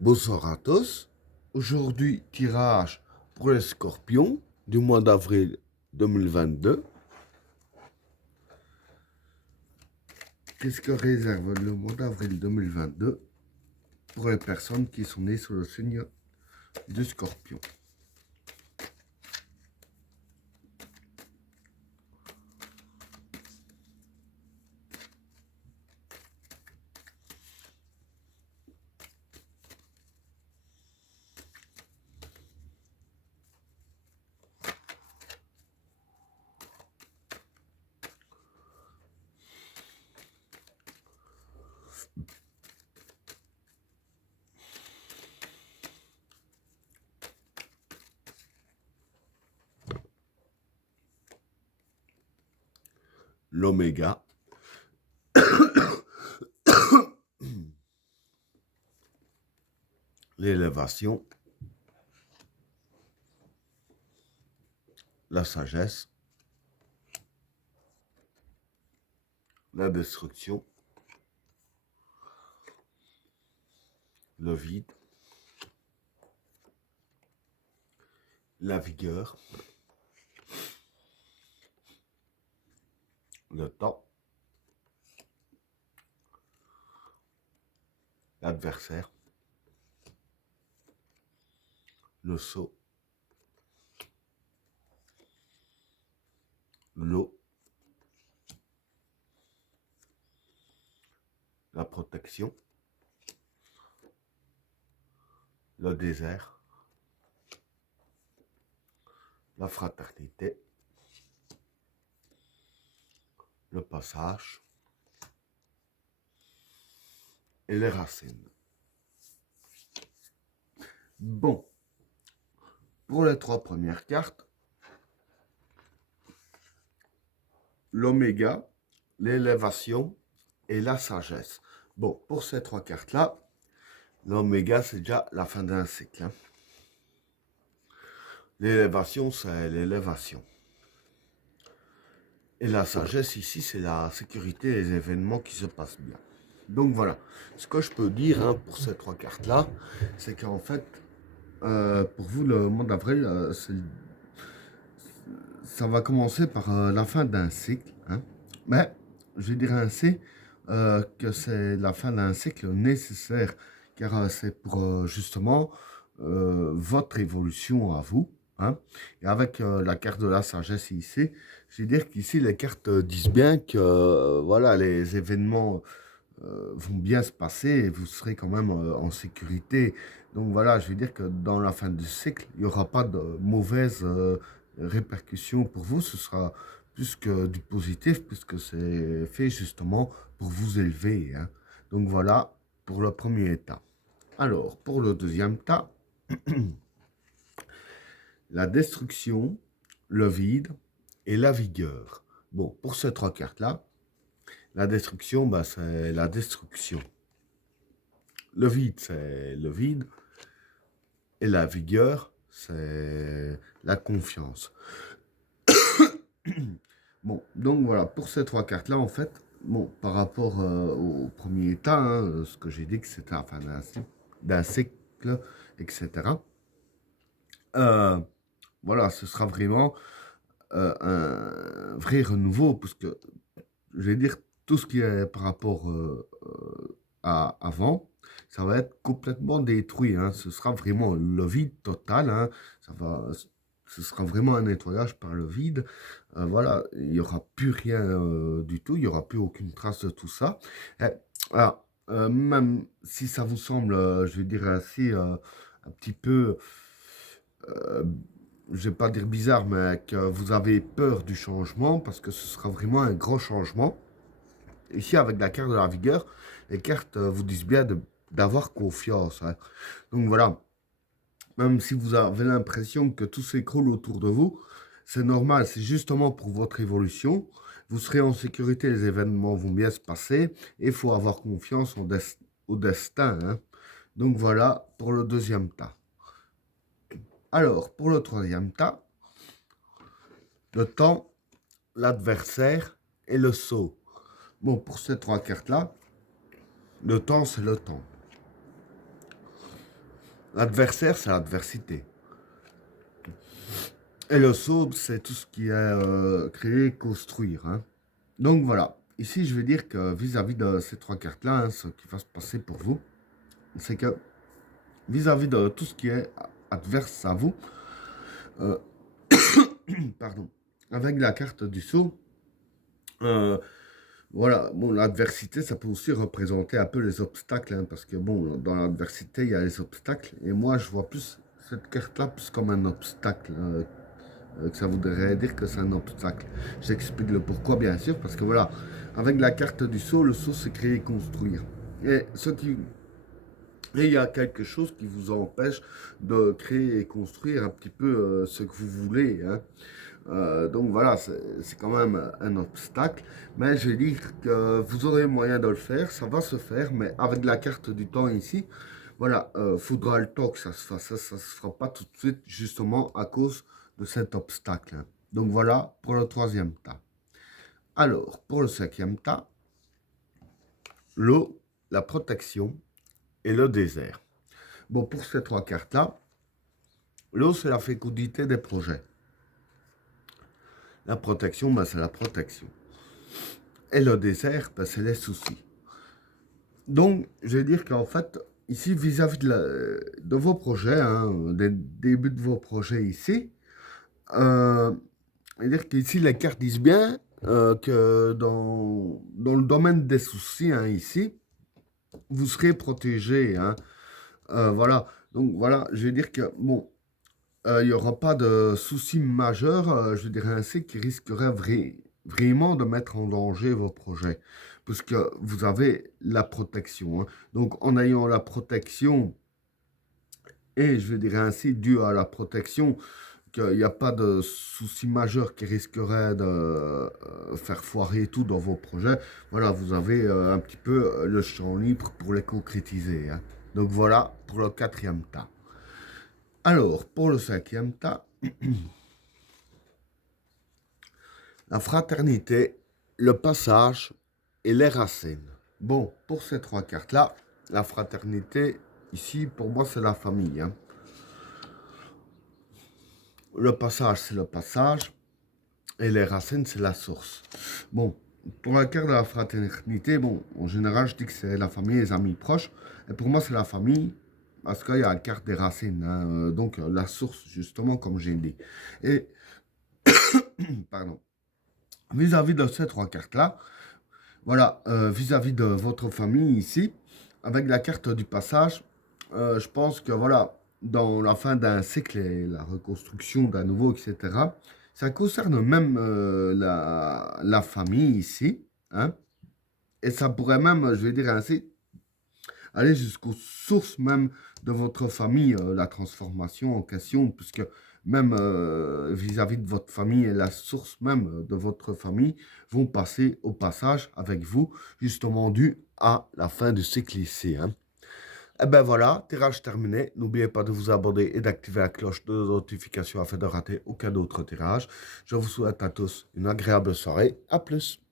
Bonsoir à tous. Aujourd'hui, tirage pour les scorpions du mois d'avril 2022. Qu'est-ce que réserve le mois d'avril 2022 pour les personnes qui sont nées sous le signe du scorpion? L'oméga, l'élévation, la sagesse, la destruction, le vide, la vigueur, le temps, l'adversaire, le sceau, l'eau, la protection, le désert, la fraternité, le passage et les racines. Bon, pour les trois premières cartes, l'oméga, l'élévation et la sagesse. Bon, pour ces trois cartes-là, l'oméga, c'est déjà la fin d'un cycle. Hein. L'élévation, c'est l'élévation. Et la sagesse, ici, c'est la sécurité et les événements qui se passent bien. Donc voilà, ce que je peux dire hein, pour ces trois cartes-là, c'est qu'en fait, pour vous, le mois d'avril, ça va commencer par la fin d'un cycle. Hein. Mais je dirais ainsi que c'est la fin d'un cycle nécessaire, car c'est pour justement votre évolution à vous. Hein. Et avec la carte de la sagesse ici, je veux dire qu'ici les cartes disent bien que voilà, les événements vont bien se passer et vous serez quand même en sécurité. Donc voilà, je veux dire que dans la fin du cycle, il n'y aura pas de mauvaises répercussions pour vous. Ce sera plus que du positif, puisque c'est fait justement pour vous élever. Hein. Donc voilà pour le premier état. Alors, pour le deuxième état, la destruction, le vide et la vigueur. Bon, pour ces trois cartes-là, la destruction, bah, c'est la destruction. Le vide, c'est le vide. Et la vigueur, c'est la confiance. Bon, donc voilà, pour ces trois cartes-là, en fait, bon, par rapport au premier état, hein, ce que j'ai dit que c'était la fin d'un cycle, etc. Euh, voilà, ce sera vraiment un vrai renouveau, parce que, je vais dire, tout ce qui est par rapport à avant, ça va être complètement détruit. Hein. Ce sera vraiment le vide total. Hein. Ce sera vraiment un nettoyage par le vide. Voilà, il n'y aura plus rien du tout. Il n'y aura plus aucune trace de tout ça. Et, alors, même si ça vous semble, je vais dire ainsi, un petit peu, euh, je ne vais pas dire bizarre, mais que vous avez peur du changement, parce que ce sera vraiment un grand changement. Ici, avec la carte de la vigueur, les cartes vous disent bien d'avoir confiance. Hein. Donc voilà, même si vous avez l'impression que tout s'écroule autour de vous, c'est normal, c'est justement pour votre évolution. Vous serez en sécurité, les événements vont bien se passer et il faut avoir confiance au destin. Hein. Donc voilà pour le deuxième tas. Alors, pour le troisième tas, le temps, l'adversaire et le sceau. Bon, pour ces trois cartes-là, le temps, c'est le temps. L'adversaire, c'est l'adversité. Et le sceau, c'est tout ce qui est créer, construire. Hein. Donc voilà. Ici, je vais dire que vis-à-vis de ces trois cartes-là, hein, ce qui va se passer pour vous, c'est que vis-à-vis de tout ce qui est adverse à vous, euh, pardon, avec la carte du sceau, euh, voilà, bon, l'adversité, ça peut aussi représenter un peu les obstacles, hein, parce que bon, dans l'adversité, il y a les obstacles, et moi, je vois plus cette carte-là plus comme un obstacle, hein, que ça voudrait dire que c'est un obstacle. J'explique le pourquoi, bien sûr, parce que voilà, avec la carte du sceau, le sceau, c'est créer et construire. Et ce qui Et il y a quelque chose qui vous empêche de créer et construire un petit peu ce que vous voulez. Hein. Donc voilà, c'est quand même un obstacle. Mais je vais dire que vous aurez moyen de le faire, ça va se faire, mais avec la carte du temps ici, voilà, faudra le temps que ça se fasse. Ça se fera pas tout de suite, justement à cause de cet obstacle. Hein. Donc voilà pour le troisième tas. Alors, pour le cinquième tas, l'eau, la protection et le désert. Bon, pour ces trois cartes-là, l'eau, c'est la fécondité des projets. La protection, ben, c'est la protection. Et le désert, ben, c'est les soucis. Donc, je vais dire qu'en fait, ici, vis-à-vis de vos projets, hein, des débuts de vos projets ici, je vais dire qu'ici, les cartes disent bien que dans le domaine des soucis, hein, ici, vous serez protégé. Hein. Voilà. Donc, voilà, je vais dire que, bon, il n'y aura pas de souci majeur, je dirais ainsi, qui risquerait vraiment de mettre en danger vos projets, puisque vous avez la protection. Hein. Donc, en ayant la protection, et je dirais ainsi, dû à la protection, qu'il n'y a pas de souci majeur qui risquerait de faire foirer tout dans vos projets, voilà, vous avez un petit peu le champ libre pour les concrétiser. Hein. Donc, voilà pour le quatrième tas. Alors, pour le cinquième tas, la fraternité, le passage et les racines. Bon, pour ces trois cartes-là, la fraternité, ici, pour moi, c'est la famille. Hein. Le passage, c'est le passage. Et les racines, c'est la source. Bon, pour la carte de la fraternité, bon, en général, je dis que c'est la famille, les amis proches. Et pour moi, c'est la famille, parce qu'il y a la carte des racines. Hein, donc, la source, justement, comme j'ai dit. Et, pardon, vis-à-vis de ces trois cartes-là, voilà, vis-à-vis de votre famille ici, avec la carte du passage, je pense que voilà, dans la fin d'un cycle et la reconstruction d'un nouveau, etc., ça concerne même la famille ici, hein, et ça pourrait même, je vais dire ainsi, aller jusqu'aux sources même de votre famille, la transformation en question, puisque même vis-à-vis de votre famille et la source même de votre famille vont passer au passage avec vous, justement dû à la fin du cycle ici. Hein. Et ben voilà, tirage terminé. N'oubliez pas de vous abonner et d'activer la cloche de notification afin de rater aucun autre tirage. Je vous souhaite à tous une agréable soirée. À plus.